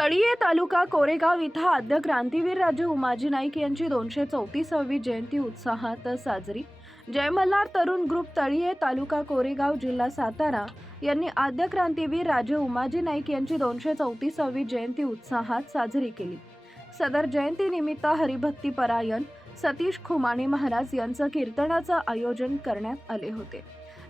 तळीये तालुका कोरेगाव इथं आद्य क्रांतीवीर राजे उमाजी नाईक यांची दोनशे चौतीसावी जयंती उत्साहात साजरी. जय मल्हार तरुण ग्रुप तळीये तालुका कोरेगाव जिल्हा सातारा यांनी आद्य क्रांतीवीर राजे उमाजी नाईक यांची दोनशे चौतीसावी जयंती उत्साहात साजरी केली. सदर जयंतीनिमित्त हरिभक्तीपरायण सतीश खुमाणे महाराज यांचं कीर्तनाचं आयोजन करण्यात आले होते.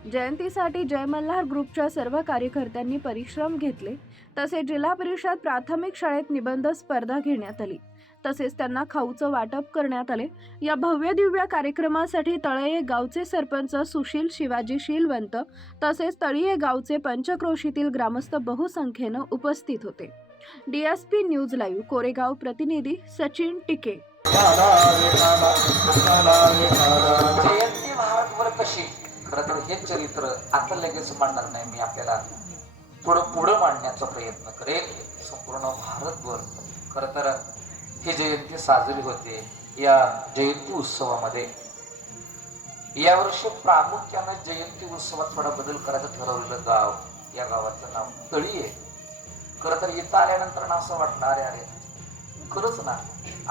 जयंतीसाठी जय मल्हार ग्रुपच्या सर्व कार्यकर्त्यांनी परिश्रम घेतले. तसे जिल्हा परिषद प्राथमिक शाळेत निबंध स्पर्धा घेण्यात आली. तसेच त्यांना खाऊचं वाटप करण्यात आले. या भव्य दिव्य कार्यक्रमासाठी तळये गावचे सरपंच सुशील शिवाजी शीलवंत तसेच तळीये गावचे पंचक्रोशीतील ग्रामस्थ बहुसंख्येनं उपस्थित होते. डीएसपी न्यूज लाईव्ह कोरेगाव प्रतिनिधी सचिन टिके. जयंती महाराजवर कशी? खरं तर हे चरित्र आता लगेच मांडणार नाही मी आपल्याला. थोडं पुढं मांडण्याचा प्रयत्न करेल. संपूर्ण भारतभर. खर तर ही जयंती साजरी होते या जयंती उत्सवामध्ये. यावर्षी प्रामुख्यानं जयंती उत्सवात थोडा बदल करायचं ठरवलेलं गाव या गावाचं नाव तळी आहे. खरं तर इथं आल्यानंतर ना असं वाटलं अरे अरे खरंच ना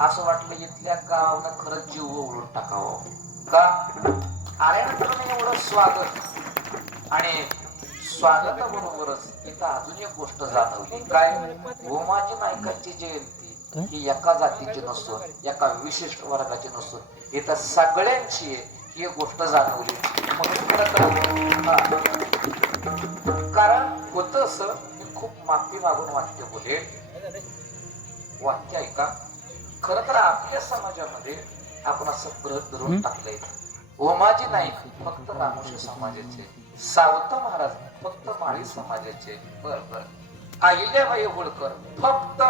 असं वाटलं इथल्या गावानं खरंच जीव ओळून टाकावं. का? आल्यानंतर ना एवढं स्वागत आणि स्वागताबरोबरच इथं अजून एक गोष्ट जाणवली. काय? गोमाजी नायकांची जयंती ही एका जातीची नसून एका विशिष्ट वर्गाची नसून इथं सगळ्यांची ही गोष्ट जाणवली. म्हणून. कारण होतं असं मी खूप माफी मागून वाक्य बोलेल वाक्य ऐका. खर तर आपल्या समाजामध्ये आपण असं व्रत धरून टाकलंय. ओमाजी नाईक फक्त रामोशी समाजाचे. सावता महाराज फक्त माळी समाजाचे. बर बर. अहिल्याबाई होळकर फक्त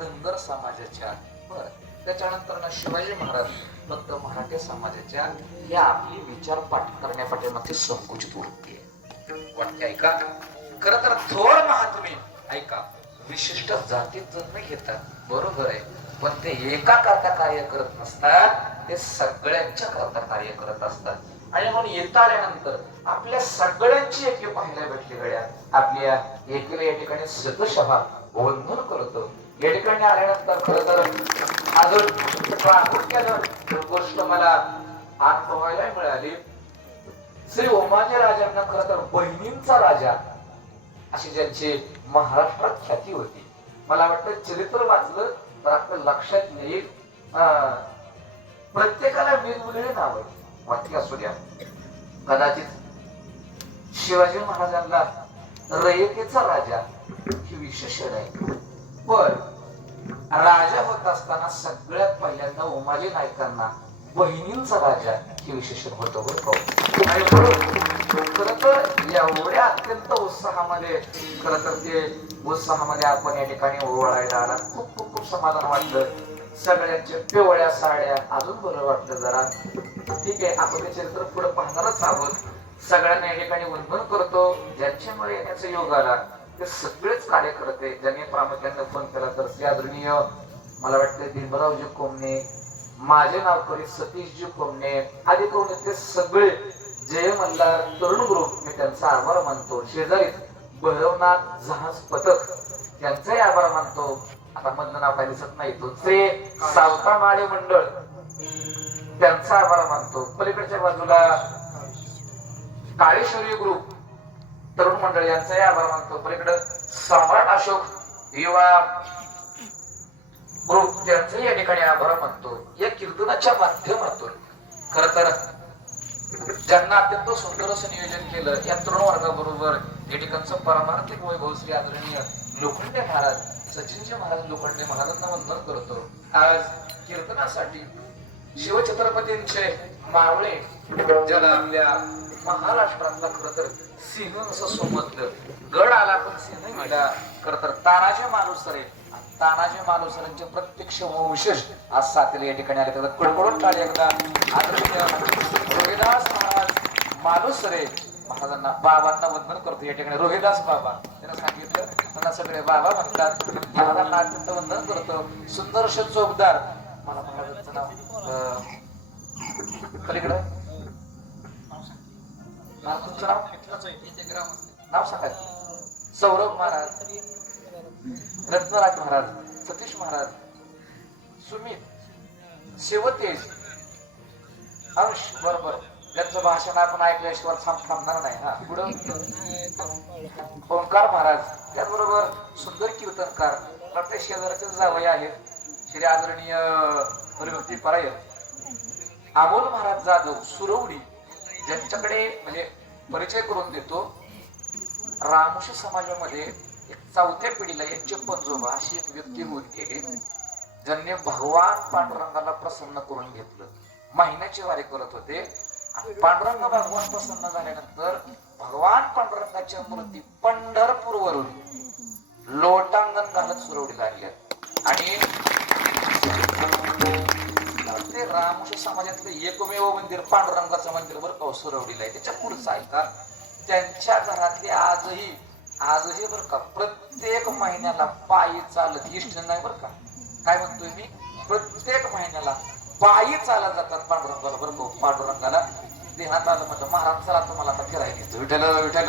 धनगर समाजाच्या बर. त्याच्यानंतर ना शिवाजी महाराज फक्त मराठी समाजाच्या हे आपली विचार पाठ करण्यापाठीमागची संकुचित वृत्ती आहे. ऐका. खर तर थोर महात्मे ऐका. विशिष्ट जातीत जन्म घेतात. बरोबर आहे. पण ते एका करता कार्य करत नसतात. ते सगळ्यांच्या करता कार्य करत असतात. आणि म्हणून येता आल्यानंतर आपल्या सगळ्यांची एकी पाहायला भेटली गड्या. आपल्या एकीला या ठिकाणी सतशहा वंदन करतो. या ठिकाणी आल्यानंतर खर तर अजून प्रामुख्यानं गोष्ट मला अनुभवायला मिळाली. श्री ओमाजी राजांना खर तर बहिणींचा राजा अशी ज्यांची महाराष्ट्रात ख्याती होती. मला वाटतं चरित्र वाचलं तर आपलं लक्षात येईल. अं, प्रत्येकाला वेगवेगळे नाव आहे वाटली असू द्या. कदाचित शिवाजी महाराजांना रयतेचा राजा ही विशेषण आहे. पण राजा होत असताना सगळ्यात पहिल्यांदा उमाजी नायकांना बहिणींचा राजा हे विशेषण होतं बरं हो? आणि म्हणून तर एवढ्या अत्यंत उत्साहामध्ये खरं तर ते उत्साहामध्ये आपण या ठिकाणी ओवाळायला आला. खूप खूप खूप समाधान वाटलं. सगळ्यांच्या पिवळ्या साड्या. अजून बरं वाटलं जरा. ठीक आहे आपण चरित्र पुढे पाहणारच आहोत. सगळ्यांना या ठिकाणी वंदन करतो. ज्यांच्यामुळे येण्याचा योग आला ते सगळेच कार्यकर्ते ज्यांनी प्रामुख्याने फोन केला तर श्री आदरणीय मला वाटतं भीमरावजी कोमणे माझे नाव करी सतीशजी कोमणे आदी करून ते सगळे जय मल्हार तरुण ग्रुप मी त्यांचा आभार मानतो. शेजारीच भैरवनाथ जहाज पथक त्यांचाही आभार मानतो. आता नाव काय दिसत नाही. तो श्री सावता माळे मंडळ. त्यांचा आभार मानतो. पलीकडच्या बाजूला काळेश्वरी ग्रुप तरुण मंडळ यांचाही आभार मानतो. पलीकडे सम्राट अशोक युवा ग्रुप त्यांचाही या ठिकाणी आभार मानतो. या कीर्तनाच्या माध्यमातून खर तर ज्यांना अत्यंत सुंदर असं नियोजन केलं या तरुण वर्गाबरोबर या ठिकाणचं परमार्थिक वैभव श्री आदरणीय लोखंडे महाराज सचिनजी महाराज लोखंडे महाराजांना वंदन करतो आज कीर्तनासाठी शिवछत्रपतींचे मावळे ज्याला आपल्या महाराष्ट्रातला खर तर सिंह असं समजलं गड आला पण सिंह गेला. खर तर तानाजी मालुसरे तानाजी मालुसरांचे प्रत्यक्ष वंशज आज सातेला या ठिकाणी आले. तर कडकडून टाळी एकदा. आदरणीय रोहिदास महाराज मालुसरे महाराजांना बाबांना वंदन करतो. या ठिकाणी रोहिदास बाबा त्यांना सांगितलं. त्यांना सगळे बाबा म्हणतात. महाराजांना अत्यंत वंदन करतो. सुंदरश असे चोपदार मला महाराजांचं नाव पलीकडं. नाव तुमचं नाव? नाव सांगा. सौरभ महाराज. रत्नराज महाराज. सतीश महाराज. सुमित. शिवतेज अंश. बरोबर. त्यांचं भाषण आपण ऐकल्याशिवाय थांब थांबणार नाही हा पुढं? ओंकार महाराज त्याचबरोबर सुंदर कीर्तनकार प्रत्येक शेजारचे जावई आहेत. श्री आदरणीय हरिभक्ती परायत अमोल महाराज जाधव सुरवडी ज्यांच्याकडे म्हणजे परिचय करून देतो रामोशी समाजामध्ये एक चौथ्या पिढीला यांचे पंजोबा अशी एक व्यक्ती होऊन गेली ज्यांनी भगवान पांडुरंगाला प्रसन्न करून घेतलं. महिन्याची वारी करत होते. पांडुरंग भगवान प्रसन्न झाल्यानंतर भगवान पांडुरंगाच्या मूर्ती पंढरपूरवरून लोटांगण घालत सुरवडीला आणल्या आणि ते रामोशी समाजातलं एकमेव मंदिर पांडुरंगाचं मंदिर बरं का सुरवडीला आहे. त्याच्या पुढचं ऐका. त्यांच्या घरातले आजही आजही बरं का प्रत्येक महिन्याला पायी चालत इष्ट नाही बरं का. काय म्हणतोय मी? प्रत्येक महिन्याला पायी चालत जातात पांडुरंगाला बरं का पांडुरंगाला देहात आलं म्हटलं महाराज चला तुम्हाला आता फिरायला घेतो. विठ्ठल विठ्ठल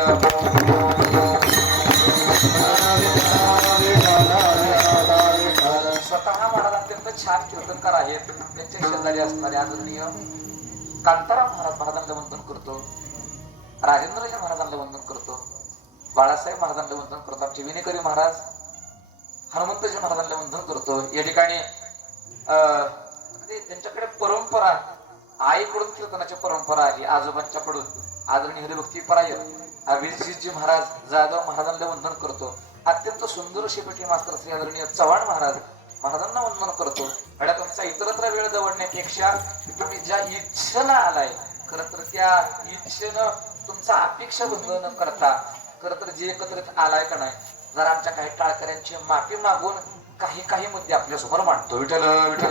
स्वतः महाराज अत्यंत छान कीर्तनकार आहेत. त्यांच्या शेजारी असणारे आदरणीय कांताराम महाराज महाराजांना वंदन करतो. राजेंद्रजी महाराजांना वंदन करतो. बाळासाहेब महाराजांना वंदन करतो. आमचे विनेकरी महाराज हनुमंतजी महाराजांना वंदन करतो. या ठिकाणी अं, म्हणजे त्यांच्याकडे परंपरा आईकडून कीर्तनाची परंपरा आली आजोबांच्याकडून आदरणीय हरिभक्ती पराय वीरजीजी महाराज जाधव महाराजांना वंदन करतो. अत्यंत सुंदर शेपेटी मास्तर श्री आदरणीय चव्हाण महाराज महाराजांना वंदन करतो. आणि तुमचा इतरत्र वेळ दवडण्यापेक्षा तुम्ही ज्या इच्छेनं आलाय खरं तर त्या इच्छेनं तुमचा अपेक्षा भंग न करता खरं तर जे एकत्रित आलाय का नाही जर आमच्या काही टाळकऱ्यांची माफी मागून काही काही मुद्दे आपल्यासमोर मांडतो. विठल विठल